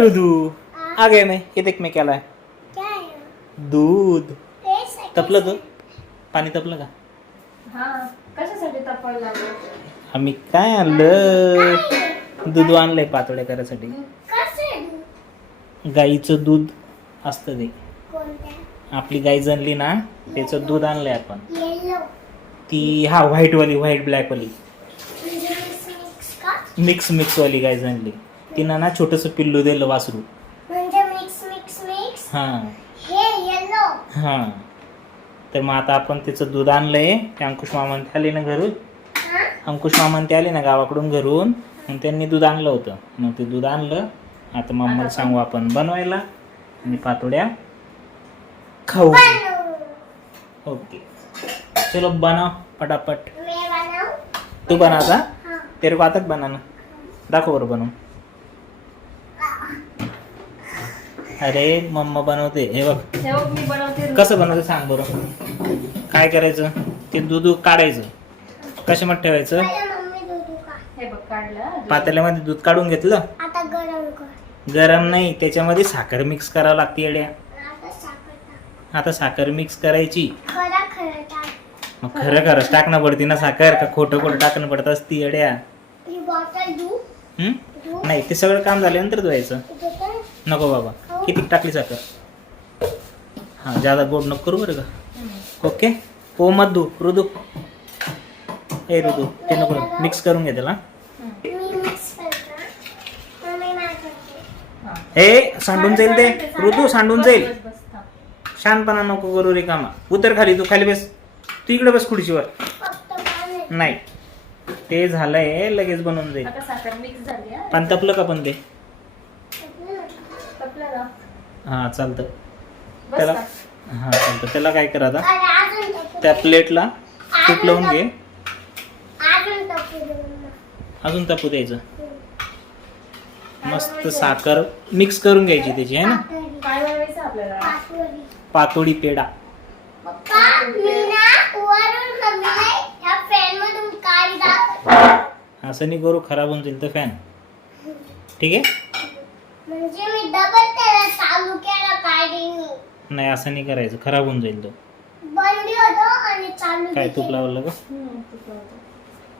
रुदू आ गए मैं ये देख मैं क्या लाया दूध तपलं दूध पाणी तपलं का कशासाठी तापायला लागलं? आम्ही काय आणलं दूध आणलंय पातोड्या करायसाठी गाईचं दूध असतं ते आपली गाई जनली ना त्याचं दूध आणलंय आपण ती व्हाईट ब्लॅक वाली मिक्स वाली गाय जनली तिनं ना छोटस पिल्लू दिलं वासरू हा तर मग आता आपण त्याचं दूध आणलंय ते अंकुश मामान ते आले ना घरून अंकुश मामान ते आले ना गावाकडून घरून मग त्यांनी दूध आणलं होतं मग ते दूध आणलं आता मम्माला सांगू आपण बनवायला आणि पातोड्या खाऊ ओके चलो बनाओ फटाफट तू बनाता तेरे को आता बनाना दाखव बरं बनव अरे मम्मा बनवते हे बघ मी बनवते. कसं बनवते सांग बरं काय करायचं ते दूध काढायचं कशामध्ये ठेवायचं हे बघ काढलं. पातेल्यामध्ये दूध काढून घेतलं आता गरम कर. गरम नाही त्याच्यामध्ये साखर मिक्स करावं लागते येड्या आता साखर टाक. आता साखर मिक्स करायची खरं खरं टाक. मग खरंच टाकणं पडती ना साखर का खोटं टाकणं पडत असती येड्या ही बॉटल धू. धू. नाही ते सगळं काम झाल्यानंतर धुवायचं इथे पण. नको बाबा किती टाकली साखर हा ज्यादा गोड नको करू बरं का ओके ओ मत धू रुदू ए रुदू ते नको मिक्स करून घे त्याला मी मिक्स करतो. मम्मी मला करते. हे सांडून जाईल ते रुदू सांडून जाईल बस, बस, थांब. शानपणा नको करू रे कामा उतर खाली तू खाली बस तू इकडे बस खुर्चीवर फक्त पाणी. नाही ते झालंय लगेच बनवून जाईल आता साखर मिक्स झाली हा. पण तपलं का पण ते तपलं ना. हा चालतं बस त्याला का? हा चालतं त्याला काय करा आता अरे अजून टाकू. त्या प्लेटला तूप लावून घे अजून टाकू दे मम्मा. अजून तापू द्यायचं मस्त साखर मिक्स करून घ्यायची त्याची आहे ना पातळी. काय बनवायचं आपल्याला? पातळी. पातोडी पेढा पप्पा मी ना वरून बघितलंय ह्या फॅन मधून काढी दाखव. असं नाही करू खराब होऊन जाईल तर फॅन ठीक आहे म्हणजे मी डबल त्याला चालू केला काढीनी. नाही असं नाही करायचं खराब होऊन जाईल तो बंदी होतो आणि चालू काय देखील. तूप लावलं का तूप लावतो.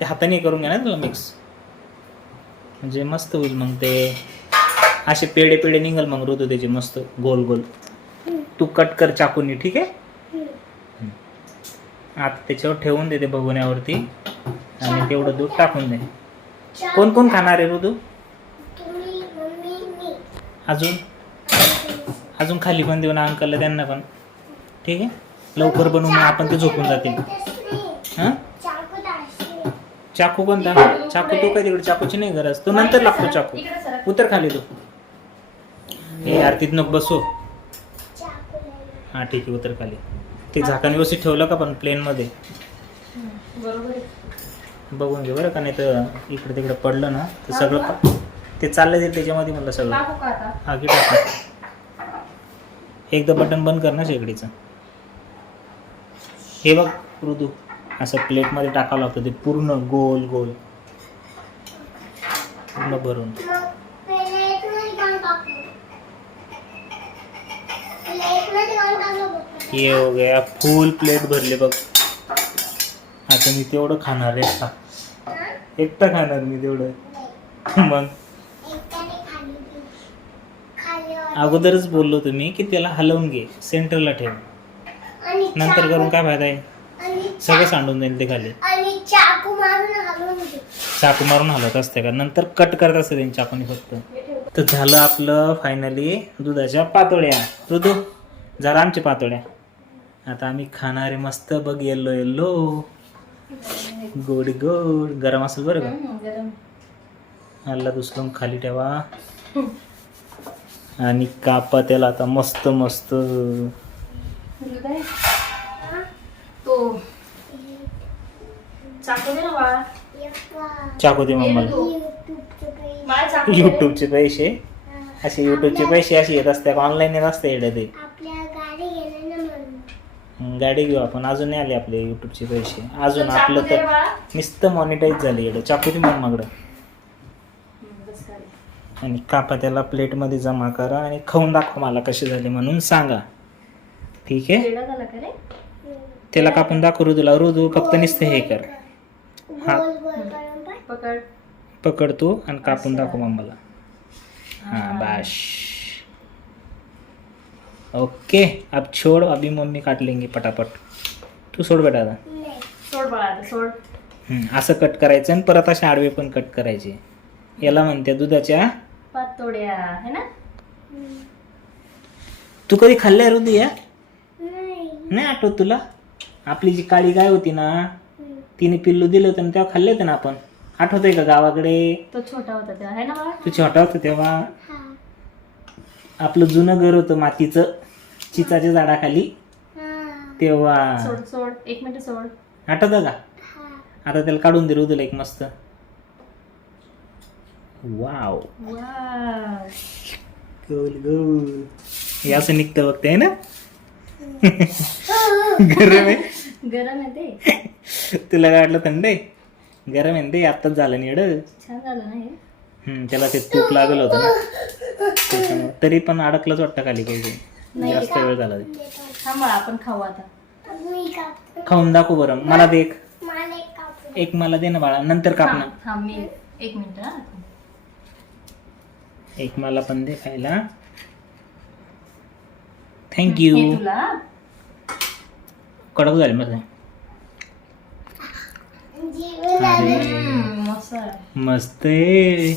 ते हाताने करून घ्या ना तुला मिक्स म्हणजे मस्त होईल मग ते असे पेढे निघल मग ऋतू त्याचे मस्त गोल गोल तू कट कर चाकूनी ठीक आहे आता त्याच्यावर ठेवून दे ते भगोन्यावरती आणि तेवढं दूध टाकून दे कोण कोण खाणार आहे ऋतू तुम्ही मम्मी मी अजून खाली पण देऊ ना अंकलला त्यांना पण ठीक आहे लवकर बनवून मग आपण ते झोपून जातील हां चाकू दाखव. चाकू कोणता चाकू तो काय तिकडे चाकूची नाही गरज तो नंतर लागतो चाकू इकडे सरक. उतर खाली तू हे आरतीत नको बसो चाकू द्यायला. हा ठीक आहे उतर खाली ते झाकण व्यवस्थित ठेवलं का पण प्लेनमध्ये बरोबर आहे. बघून घे बरं का नाही तर इकडे तिकडे पडलं ना तर सगळं ते चाललं जाईल त्याच्यामध्ये म्हणलं सगळं टाकू का आता? हा की टाका एकदा बटन बंद कर ना शेगडीचं हे बघ ऋतू असं प्लेटमध्ये टाकावं लागतं ते पूर्ण गोल गोल पूर्ण भरून मग प्लेटमध्ये घेऊन टाकू. प्लेटमध्ये घेऊन टाकू बघ. ये हो गया फुल प्लेट भरले बघ आता मी तेवढं खाणार एकटा खाणार मी तेवढं मग एकट्याने खाली घे. खाली वर. अगोदरच बोललो तुम्ही की त्याला हलवून घे सेंटरला ठेव आणि नंतर करून काय फायदा आहे आणि सगळं सांडून जाईल ते खाली आणि चाकू मारून हलवून घे. चाकू मारून हलवत असते का नंतर कट करत असते त्यांनी चाकूने फक्त तर झालं आपलं फायनली दुधाच्या पातोड्या ऋतू झालं आमच्या पातोड्या आता आम्ही खाणारे मस्त बघ येल्लो येल्लो गोड गोड गरम असेल बरं का गरम. हल्ला दुसरं खाली ठेवा आणि कापा त्याला आता मस्त मस्त हृदय. तो चाकू दे ना बाळा. यप्पा. चाकू दे मम्माला युट्यूबचे पैसे. मला चाकू दे. युट्यूबचे पैसे असे युट्यूबचे पैसे असे येत असते ऑनलाईन येत असते येडे ते आपल्या गाडी गेले ना म्हणून. गाडी घेऊ आपण अजून नाही आले आपले युट्यूबचे पैसे अजून चाकू आपलं दे तर बाळा. नुसतं मॉनिटाईज झालं येडं चाकू दे मम्माकडं बस खाली. आणि कापा त्याला प्लेटमध्ये जमा करा आणि खाऊन दाखवा मला कसे झाले म्हणून सांगा. ठीक आहे. वेडा झाला का रे? त्याला कापून दाखव ऋतूला. ऋतू फक्त नुसतं हे कर. हा. गोल गोल करून पाय. पकड. पकडतो आणि कापून दाखव मम्माला. हाँ बस. ओके अब छोड़, अभी मम्मी काट लेंगे पटापट. तू सोड बेटा आता. नाही. सोड बाळा आता, सोड. असं कट करायचं आणि परत असे आडवे पण कट करायचे. याला म्हणते दुधाच्या पातोड्या है ना? तू कधी खाल्ल्या ऋतू या? नाही. नाही आठवत तुला? आपली जी काळी गाय होती ना, तिने पिल्लू दिलं होतं ना तेव्हा खाल्ले होते ना आपण. आठवतंय का गावाकडे? तो छोटा होता तेव्हा है ना बाळा? तू छोटा होता तेव्हा. हा. आपलं जुनं घर होतं मातीचं, चिचाच्या झाडाखाली. हा. तेव्हा सोड सोड, 1 मिनिट सोड. आठवतं का? हा. आता त्याला काढून दे ऋतूला एक मस्त. Wow, wow. गोल गोल. हे असं निघतं बघते ना. गरम आहे. गरम आहे ते. तुला काय वाटलं थंड आहे? गरम आहे ना ते. आत्ताच झालं निड. छान झालं ना हे? त्याला ते तूप लागलं होतं ना त्याच्यामुळे. तरी पण अडकलंच वाटतं खाली काही. नाही. जास्त वेळ झाला ते. थांब बाळा, आपण खाऊ आता. मी कापतो. खाऊन दाखव बरं. मला दे एक. मला एक कापू. एक मला दे ना बाळा, नंतर काप ना. थांब थांब, मी 1 मिनिट हा. एक मला पण दे खायला. हे थँक्यू. तुला. कडक झाले मस्त. मस्त आहे. मस्त आहे.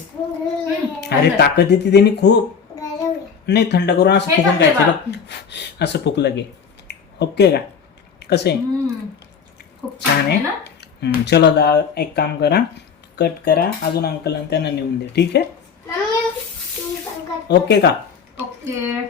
अरे ताकद येते त्याने खूप. गरम आहे. नाही थंड करून असं हे फुकून चांगलं खायचं बा. बघ. असं फुकलं की ओके का? कसं आहे? खूप छान आहे. ना? चलो दा एक काम करा, कट करा अजून अंकल त्यांना नेऊन दे. ठीक आहे. मम्मी तुम्ही पण कर. ओके का? ओके.